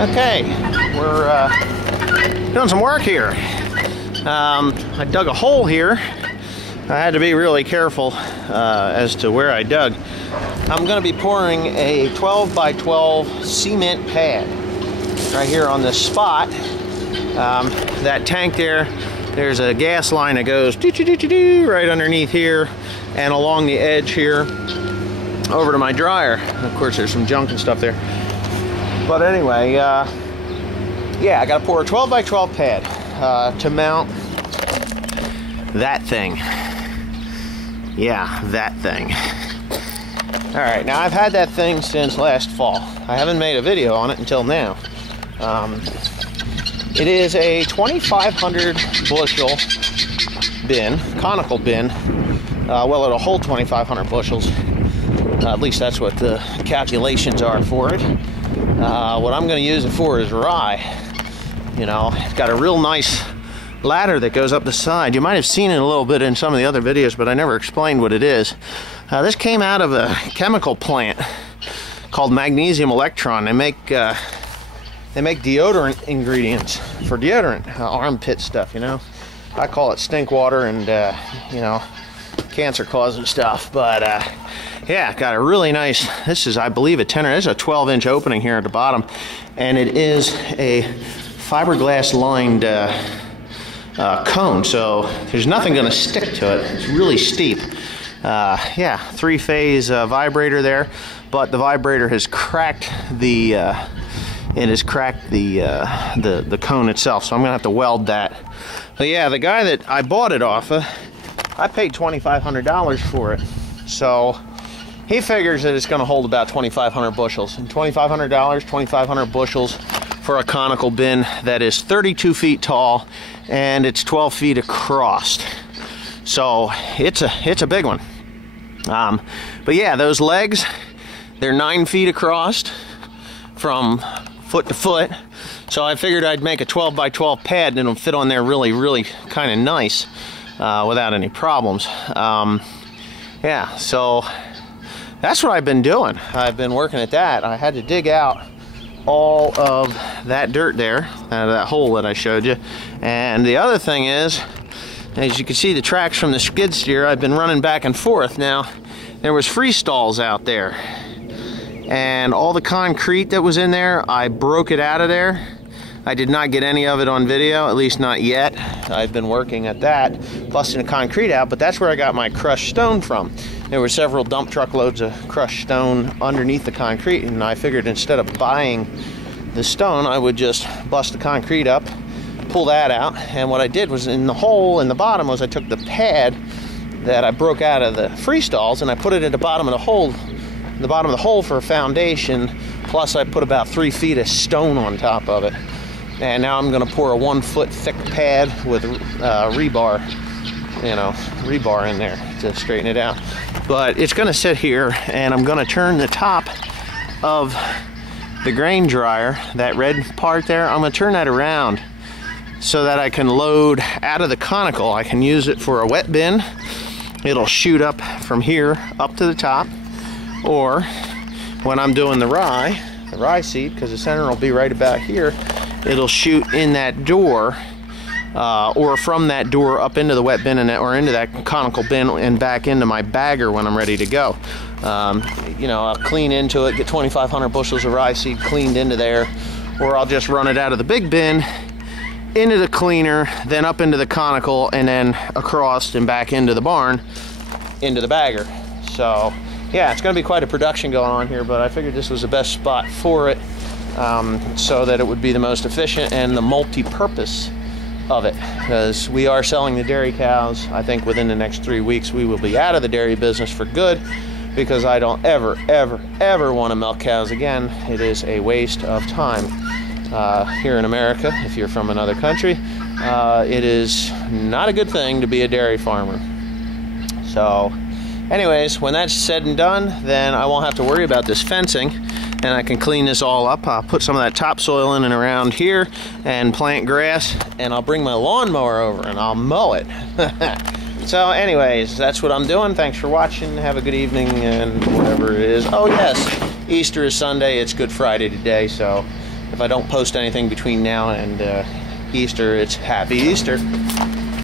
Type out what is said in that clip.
Okay, we're doing some work here. I dug a hole here. I had to be really careful as to where I dug. I'm going to be pouring a 12 by 12 cement pad right here on this spot. That tank there's a gas line that goes right underneath here and along the edge here over to my dryer. Of course, there's some junk and stuff there. But anyway, yeah, I got to pour a 12 by 12 pad to mount that thing. Yeah, that thing. All right, now I've had that thing since last fall. I haven't made a video on it until now. It is a 2,500 bushel bin, conical bin. Well, it'll hold 2,500 bushels. At least that's what the calculations are for it. What I'm going to use it for is rye. You know, it's got a real nice ladder that goes up the side. You might have seen it a little bit in some of the other videos, but I never explained what it is. This came out of a chemical plant called Magnesium Electron. They make deodorant ingredients for deodorant, armpit stuff, you know. I call it stink water and, you know, cancer-causing stuff. But, yeah, got a really nice, this is, I believe, a 10 or, this is a 12-inch opening here at the bottom. And it is a fiberglass-lined cone, so there's nothing going to stick to it. It's really steep. Yeah, three-phase vibrator there, but the vibrator has cracked the the cone itself, so I'm gonna have to weld that. But yeah, the guy that I bought it off of, I paid $2,500 for it, so he figures that it's gonna hold about 2,500 bushels. And $2,500, 2,500 bushels for a conical bin that is 32 feet tall and it's 12 feet across. So it's a big one. But yeah, those legs, they're 9 feet across from foot to foot. So I figured I'd make a 12 by 12 pad and it'll fit on there really, really kind of nice without any problems. Yeah, so that's what I've been doing. I've been working at that. I had to dig out all of that dirt there, that hole that I showed you. And the other thing is, as you can see the tracks from the skid steer, I've been running back and forth. Now, there was free stalls out there. And all the concrete that was in there, I broke it out of there. I did not get any of it on video, at least not yet. I've been working at that, busting the concrete out, but that's where I got my crushed stone from. There were several dump truck loads of crushed stone underneath the concrete, and I figured instead of buying the stone, I would just bust the concrete up, pull that out, and what I did was in the hole in the bottom was I took the pad that I broke out of the freestalls and I put it at the bottom of the hole, for a foundation, plus I put about 3 feet of stone on top of it. And now I'm going to pour a 1 foot thick pad with rebar, you know, rebar in there to straighten it out. But it's going to sit here, and I'm going to turn the top of the grain dryer, that red part there, I'm going to turn that around so that I can load out of the conical. I can use it for a wet bin. It'll shoot up from here up to the top. Or when I'm doing the rye seed, because the center will be right about here, it'll shoot in that door, or from that door up into the wet bin or into that conical bin and back into my bagger when I'm ready to go. You know, I'll clean into it, get 2,500 bushels of rye seed cleaned into there, or I'll just run it out of the big bin into the cleaner, then up into the conical, and then across and back into the barn, into the bagger. So yeah, it's going to be quite a production going on here, but I figured this was the best spot for it, so that it would be the most efficient and the multi-purpose of it, because we are selling the dairy cows. I think within the next 3 weeks we will be out of the dairy business for good, because I don't ever want to milk cows again. It is a waste of time. Here in America, if you're from another country, it is not a good thing to be a dairy farmer. So anyways, when that's said and done, then I won't have to worry about this fencing, and I can clean this all up. I'll put some of that topsoil in and around here and plant grass, and I'll bring my lawnmower over and I'll mow it. So anyways, that's what I'm doing. Thanks for watching. Have a good evening and whatever it is. Oh yes, Easter is Sunday. It's Good Friday today, so if I don't post anything between now and Easter, it's Happy Easter.